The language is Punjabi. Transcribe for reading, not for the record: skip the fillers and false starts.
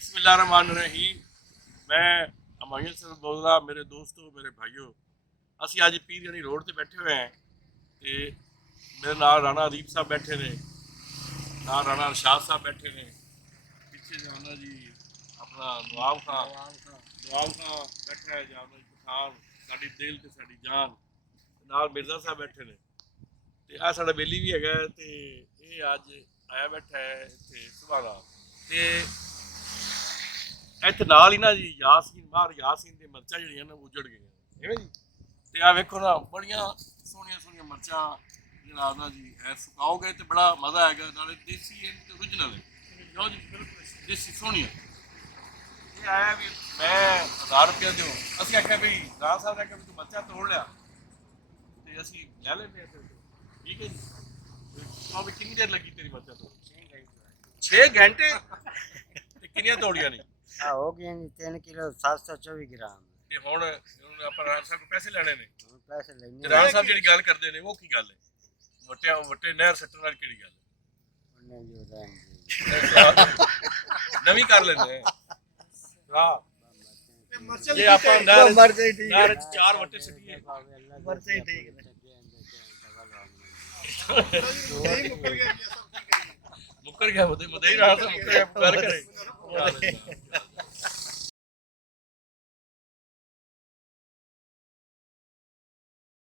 बिस्मिल्लाहिर्रहमानिर्रहीम। मैं हमायूं से बोल रहा, मेरे दोस्तों मेरे भाइयों, ਅਸੀਂ ਅੱਜ ਪੀਰ ਗਣੀ ਰੋਡ ਤੇ ਬੈਠੇ ਹੋਏ ਹਾਂ ਤੇ ਮੇਰੇ ਨਾਲ ਰਾਣਾ ਅਦੀਬ ਸਾਹਿਬ ਬੈਠੇ ਨੇ, ਨਾਲ ਰਾਣਾ ਅਰਸ਼ਾਦ ਸਾਹਿਬ ਬੈਠੇ ਨੇ, ਪਿੱਛੇ ਜਾਨਾ ਜੀ ਆਪਣਾ ਨਵਾਬ ਖਾਂ ਬੈਠਾ ਹੈ, ਜਾਨਾ ਜੀ ਪਠਾਨ, ਸਾਡੀ ਦਿਲ ਤੇ ਸਾਡੀ ਜਾਨ, ਨਾਲ ਮਿਰਜ਼ਾ ਸਾਹਿਬ ਬੈਠੇ ਨੇ ਤੇ ਆ ਸਾਡਾ ਬੇਲੀ ਵੀ ਹੈਗਾ ਤੇ ਇਹ ਅੱਜ ਆਇਆ ਬੈਠਾ ਹੈ ਇੱਥੇ ਸੁਭਾ ਦਾ ਤੇ ਇੱਥੇ ਨਾਲ ਹੀ ਨਾ ਜੀ ਯਾਸੀਨ ਬਾਹਰ ਯਾਸੀਨ ਦੇ ਮਿਰਚਾਂ ਜਿਹੜੀਆਂ ਨਾ ਉਜੜ ਗਈਆਂ ਐਵੇਂ ਜੀ। ਤੇ ਆ ਵੇਖੋ ਨਾ ਬੜੀਆਂ ਸੋਹਣੀਆਂ ਮਿਰਚਾਂ ਜਿਹੜਾ ਨਾ ਜੀ ਐ ਸੁਕਾਓਗੇ ਤੇ ਬੜਾ ਮਜ਼ਾ ਆਏਗਾ, ਨਾਲੇ ਦੇਸੀ ਤੇ ਓਰੀਜਨਲ ਹੈ ਜੋ ਜੀ ਬਿਲਕੁਲ ਦੇਸੀ ਸੋਹਣੀ ਹੈ। ਇਹ ਆਇਆ ਵੀ ਮੈਂ 1000 ਰੁਪਏ ਦਿਓ, ਅਸੀਂ ਆਖਿਆ ਵੀ ਰਾਜ ਸਾਹਿਬ ਨੇ ਆਖਿਆ ਵੀ ਤੂੰ ਮਿਰਚਾਂ ਤੋੜ ਲਿਆ ਤੇ ਅਸੀਂ ਲੈ ਲੈਂਦੇ ਆ ਠੀਕ ਹੈ ਜੀ। तो भी कितनी देर लगी तेरी मिर्चा तोड़? 6 घंटे। कितनियां तोड़ियां नहीं? हो गया 3 किलो 724 ग्राम। ਤੇ ਹੁਣ ਆਪਾਂ ਰਾਣਾ ਸਾਹਿਬ ਕੋਲ ਪੈਸੇ ਲੈਣੇ ਨੇ। ਪੈਸੇ ਲੈਣੇ। ਤੇ ਰਾਣਾ ਸਾਹਿਬ ਜਿਹੜੀ ਗੱਲ ਕਰਦੇ ਨੇ ਉਹ ਕੀ ਗੱਲ ਹੈ? ਵੱਟੇ ਨਹਿਰ ਸੱਟਣ ਵਾਲੀ ਕਿਹੜੀ ਗੱਲ ਹੈ? ਉਹਨੇ ਜੋ ਦਾਂਗੇ ਨਵੀਂ ਕਰ ਲੈਂਦੇ ਆ ਜੇ ਆਪਾਂ ਨਹਿਰ 4 ਵੱਟੇ ਸੱਟੀਏ ਮਰਜ਼ਾ ਹੀ ਠੀਕ ਹੈ। मुकर गया मुद्दे ही रहा था, मुकर गया कर करे